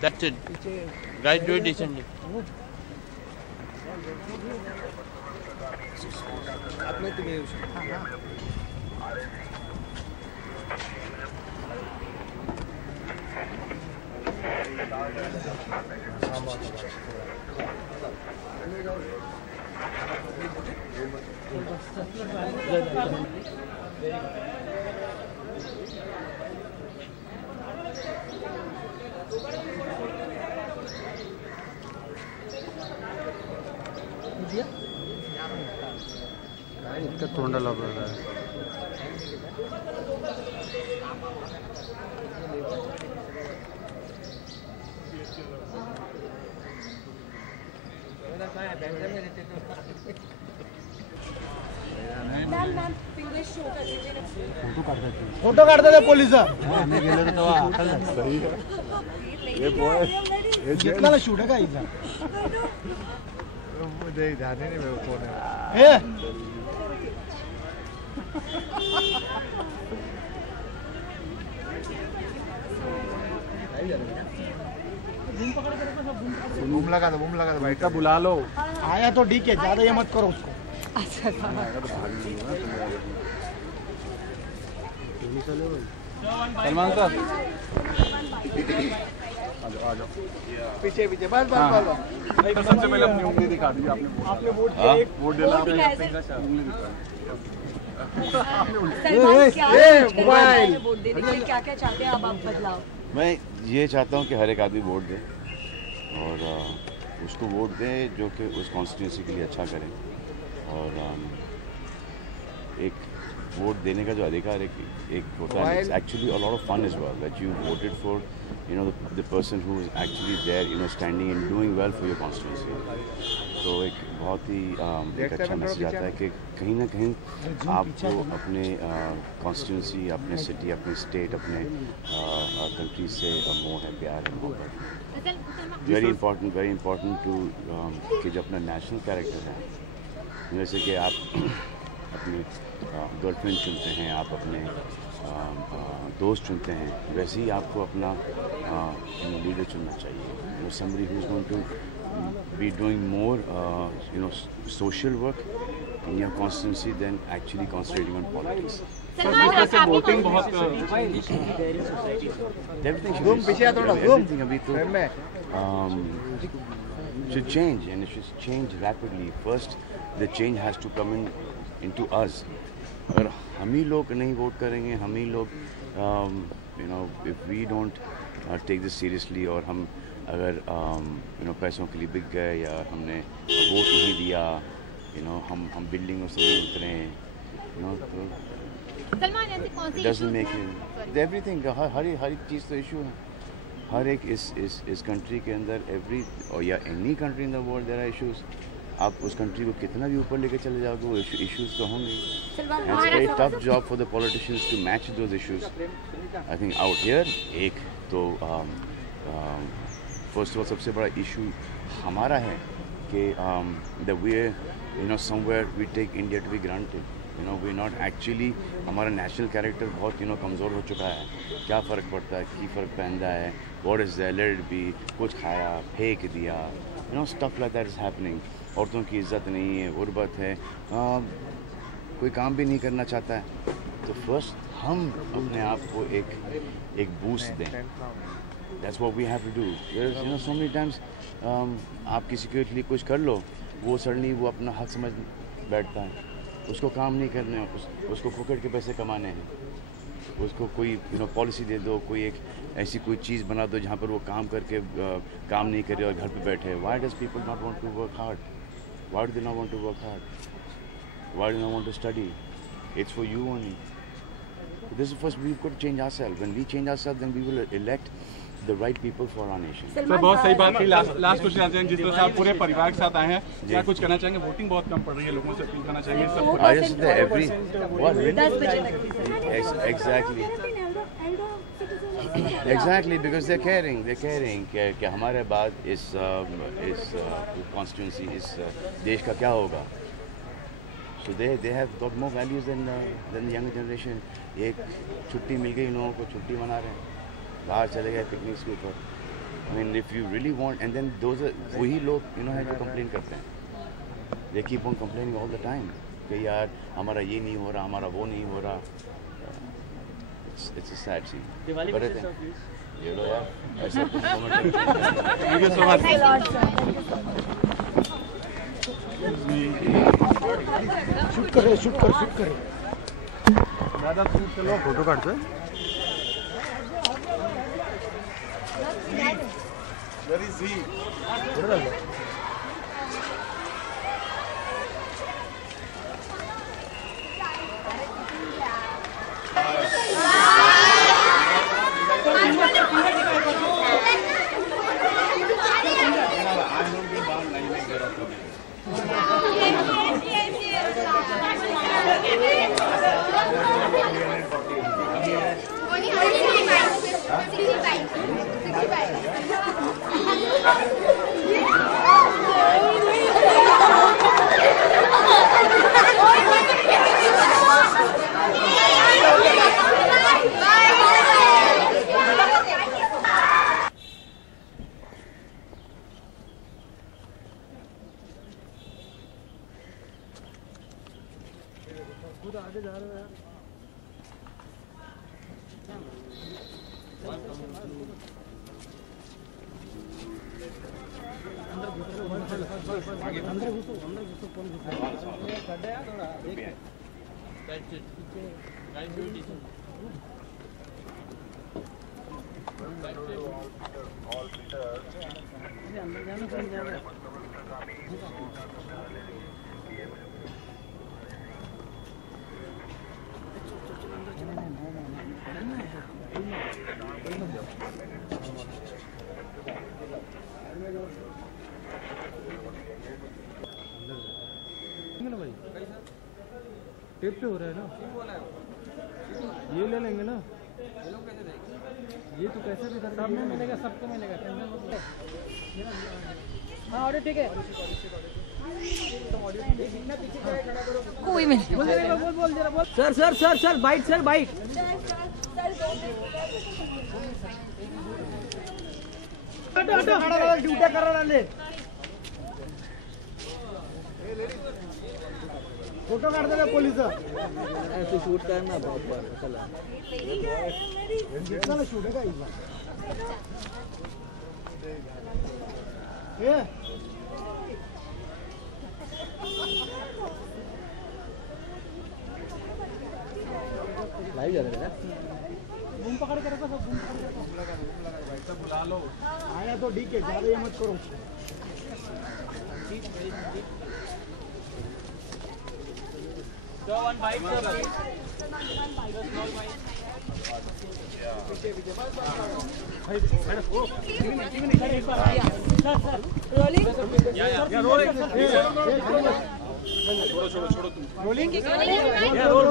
That's it. Guys, do it decently. इतना तोंडा लग रहा है। फोटो काढता त्या पोलिस घेतला ना शूट का इथं ध्यान नहीं मेरे फोन है बूम लगा दो भाई का बुला लो। आया तो ठीक है, ज्यादा ये मत करो उसको। अच्छा सलमान साहब आ जाओ पीछे बस भाई सबसे पहले अपनी उंगली दिखा दीजिए। आपने वोट दिया, आपने उंगली दिखा। क्या क्या चाहते हैं आप बदलाव? मैं ये चाहता हूँ कि हर एक आदमी वोट दे और उसको वोट दे जो कि उस कॉन्स्टिट्यूंसी के लिए अच्छा करे। और एक वोट देने का जो अधिकार एक होता है, it's actually a lot of fun is well that you voted for the person who is actually there standing and doing well for your constituency. तो एक बहुत ही एक अच्छा मैसेज आता है कि कहीं ना कहीं आपको अपने कॉन्स्टिट्यूंसी, अपने सिटी, अपने स्टेट, अपने कंट्री से मोह है, प्यार है, मोहब्बत। वेरी इंपॉर्टेंट टू कि जो अपना नेशनल कैरेक्टर है, जैसे कि आप अपनी गर्लफ्रेंड चुनते हैं, आप अपने दोस्त चुनते हैं, वैसे ही आपको अपना लीडर चुनना चाहिए। somebody who's going to be doing more social work in your constituency than actually concentrating on politics. Voting बहुत everything अभी तो should change, and it should change rapidly. First the change has to come into us. अगर हम ही लोग नहीं vote करेंगे, हम ही लोग if we don't take this seriously, और हम अगर पैसों के लिए बिक गए या हमने वोट नहीं दिया, हम बिल्डिंगों से नहीं उतरे, तो doesn't make everything, हर एक चीज़ तो इशू है। हर एक इस कंट्री के अंदर या any country in the world there are issues. आप उस कंट्री को कितना भी ऊपर लेके चले जाओगे, वो इश्यूज तो होंगे। It's very tough job for the politicians to match those issues. I think out here एक तो फर्स्ट ऑफ ऑल सबसे बड़ा इशू हमारा है कि the way somewhere we take India to be granted. We not actually, हमारा national character बहुत कमज़ोर हो चुका है। क्या फ़र्क पड़ता है, की फ़र्क पहनता है, what is that, let it be, कुछ खाया फेंक दिया, stuff like that is happening. औरतों की इज़्ज़त नहीं है, गुर्बत है, कोई काम भी नहीं करना चाहता है। तो फर्स्ट हम अपने आप को एक बूस्ट दें। That's what we have to do. So many times आप किसी के लिए कुछ कर लो, वो सडनली वो अपना हक समझ बैठता है। उसको काम नहीं करने, उसको फुकट के पैसे कमाने हैं। उसको कोई पॉलिसी दे दो, कोई एक ऐसी कोई चीज़ बना दो जहाँ पर वो काम करके काम नहीं करे और घर पे बैठे। Why does people not want to work hard? Why do they not want to work hard? Why do they not want to study? It's for you only. This is first we've got to change ourselves. When we change ourselves, then we will elect the right people for our nation. Sir बहुत सही बात थी। Last question आते हैं, जिस तरह से आप पूरे परिवार के साथ आए हैं, क्या कुछ कहना चाहेंगे? वोटिंग बहुत कम पड़ रही है, लोगों से अपील करना चाहेंगे सब? Exactly, because they're caring कि हमारे बाद इस constituency, इस देश का क्या होगा। So they have got more values than the younger generation. एक छुट्टी मिल गई, इन लोगों को छुट्टी मना रहे हैं। बाहर चले गए पिकनिक्स के ऊपर। I mean if you really want and then those वही लोग है जो कंप्लेन करते हैं। They keep on complaining all the time कि यार हमारा ये नहीं हो रहा, हमारा वो नहीं हो रहा। It's a sad scene. ये लो यार ऐसा कुछ moment. Thank you so much. Shoot कर दादा शूट चलो फोटो काटते वेरी सी टेप पे हो रहा है ना, ये ले लेंगे ना। ये तो कैसे भी सब में मिलेगा, सबको मिलेगा। हाँ ऑडियो ठीक है। कोई मिल बोल सर बाइट ड्यूटी कर रहा है। फोटो काट दे पुलिस ऐसे शूट करना चला शूट है ये लाइव जा रहा है। बूम पकड़ के रखो, सब बूम पकड़ के रखो। बुला लो आया तो ठीक है, ज्यादा ये मत करो। So one bite, sir, please. Rolling? Yeah, rolling. छोड़ो तुम। Rolling? Yeah, roll.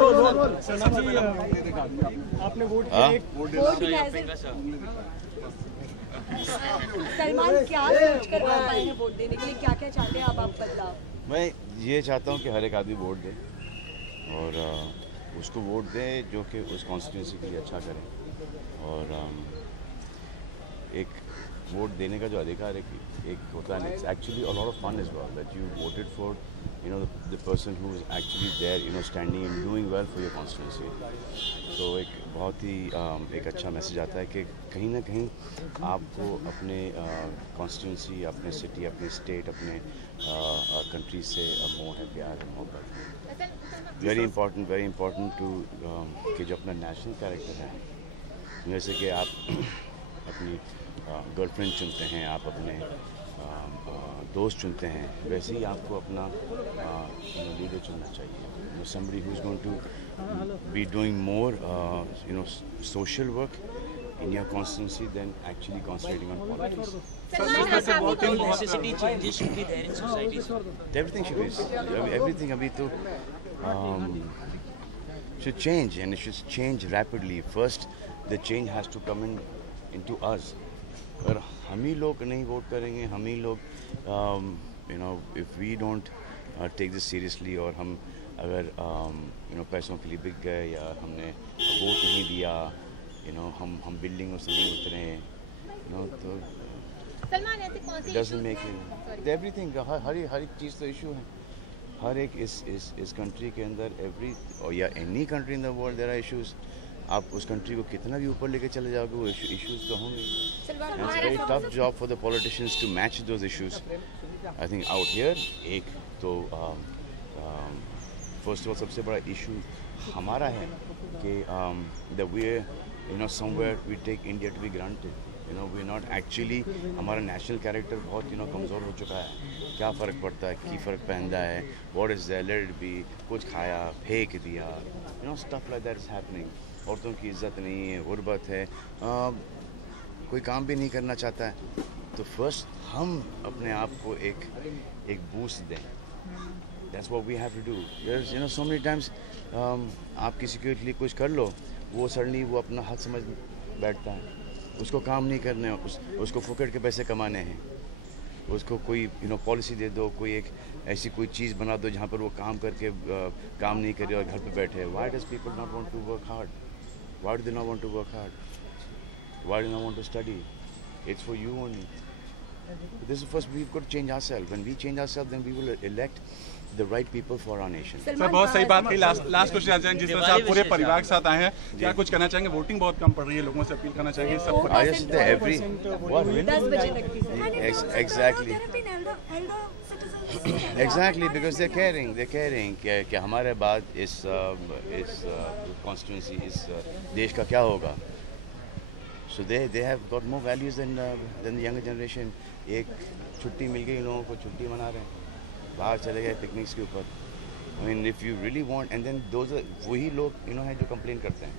आपने वोट किया, एक सलमान क्या सोच कर आए हैं वोट देने के लिए, क्या क्या चाहते हैं आप बदलाव? मैं ये चाहता हूँ कि हर एक आदमी वोट दे और उसको वोट दें जो कि उस कॉन्स्टिट्यूंसी के लिए अच्छा करे। और एक वोट देने का जो अधिकार एक होता है, it's actually a lot of fun is well that you voted for the person who is actually there standing and doing well for your constituency. तो एक बहुत ही एक अच्छा मैसेज आता है कि कहीं ना कहीं आपको अपने कॉन्स्टिट्यूंसी, अपने सिटी, अपने स्टेट, अपने कंट्री से मोह है, प्यार है, मोहब्बत। वेरी इंपॉर्टेंट टू कि जो अपना नेशनल कैरेक्टर है, जैसे कि आप अपनी गर्लफ्रेंड चुनते हैं, आप अपने दोस्त चुनते हैं, वैसे ही आपको अपना लीडर चुनना चाहिए। somebody who's going to be doing more social work in your constituency than actually concentrating on politics. Necessity changes should be there in society. Everything should be, everything abhi to should change, and it should change rapidly. First the change has to come into us. अगर हम ही लोग नहीं vote करेंगे, हम ही लोग if we don't take this seriously, और हम अगर पैसों के लिए बिक गए या हमने वोट नहीं दिया, हम बिल्डिंगों से नहीं उतरे हैं, तो सलमान ऐसे कौन सी डजंट मेक एवरीथिंग, हर एक चीज़ तो इशू है। हर एक इस कंट्री के अंदर या any country in the world there are issues. आप उस कंट्री को कितना भी ऊपर लेके चले जाओगे, वो इश्यूज तो होंगे। It's very tough job for the politicians to match those issues. I think out here एक तो फर्स्ट ऑफ ऑल सबसे बड़ा इशू हमारा है कि the way somewhere we take India to be granted, we not actually, हमारा national character बहुत कमज़ोर हो चुका है। क्या फ़र्क पड़ता है, की फ़र्क पहनता है, what is that, let it be, कुछ खाया फेंक दिया, stuff like that is happening. औरतों की इज़्ज़त नहीं है, गुर्बत है, कोई काम भी नहीं करना चाहता है। तो फर्स्ट हम अपने आप को एक बूस्ट दें। That's what we have to do. There so many times आप किसी के लिए कुछ कर लो, वो सडनली वो अपना हक समझ बैठता है। उसको काम नहीं करने, उसको फुकट के पैसे कमाने हैं। उसको कोई पॉलिसी दे दो, कोई एक ऐसी कोई चीज़ बना दो जहाँ पर वो काम करके काम नहीं करे और घर पे बैठे। Why does people not want to work hard? Why do they not want to work hard? Why do not want to study? It's for you only. This is first we've got to change ourselves. When we change ourselves, then we will elect the right people for our nation. Sir बहुत सही बात कही। Last question आ जाए, जिस तरह से आप पूरे परिवार के साथ आए हैं, क्या कुछ कहना चाहेंगे? वोटिंग बहुत कम पड़ रही है, लोगों से अपील करना चाहिए सब। I just say every what 10 बजे तक की exactly exactly because they're caring कि हमारे बाद इस constituency, इस देश का क्या होगा। So they have got more values than the younger generation. एक छुट्टी मिल गई, लोगों को छुट्टी मना रहे हैं, बाहर चले गए पिकनिक्स के ऊपर। I mean if you really want, and then those are वही लोग हैं जो कंप्लेन करते हैं।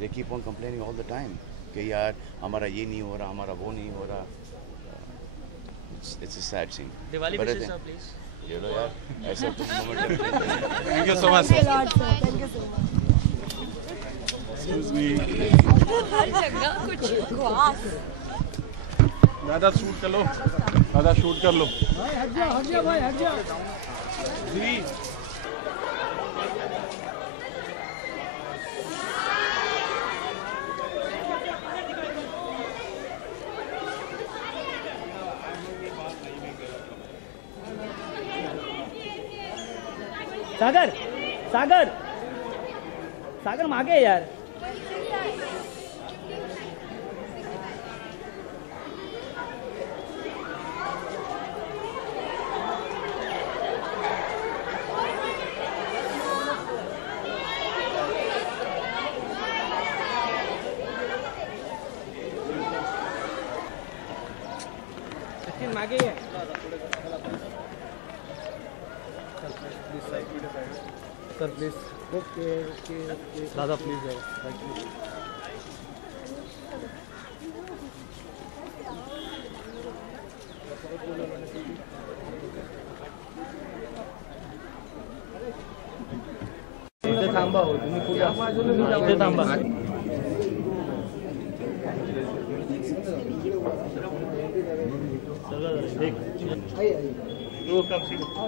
They keep on complaining all the time कि यार हमारा ये नहीं हो रहा, हमारा वो नहीं हो रहा। It's a sad scene. Diwali But I विशेष think- प्लीज। ये लो यार, ऐसा कुछ moment. Thank you so much sir. Thank you so much. Excuse me, हर जगह कुछ बकवास। दादा शूट कर लो, दादा शूट कर लो हट जा भाई, हट जा। जी। सागर सागर सागर मागे है यार। मागे है सर, प्लीज। ओके दादा प्लीज इथे थांबा हो तुम्ही, कुठे इथे थांबा।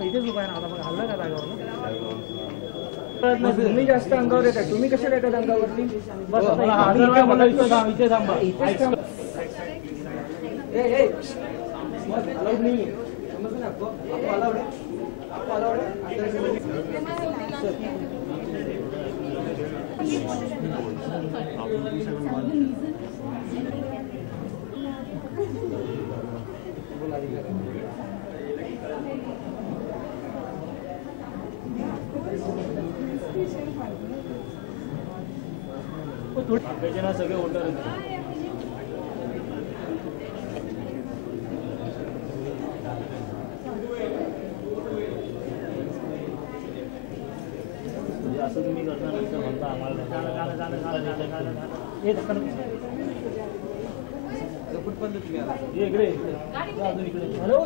इथेच उभा आहे ना, आता बघा हल्ला का जागावर ना। तुम्ही जास्त अंगावर येतात, तुम्ही कशाला येतात अंगावरती? बस आता इथे थांबा। अलाउड नाही आहे, समजलं ना आपको? अलाउड आहे, आपको अलाउड ना सगळे वोटर असं तुम्ही करणार म्हणता आम्हाला कुठपर्यंत तुम्ही इकडे अजून इकडे हॅलो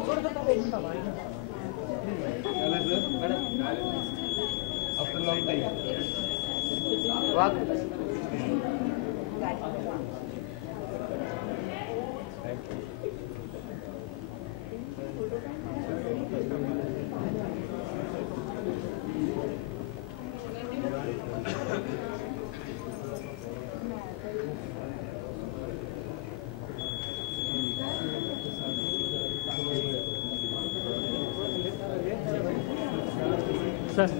सर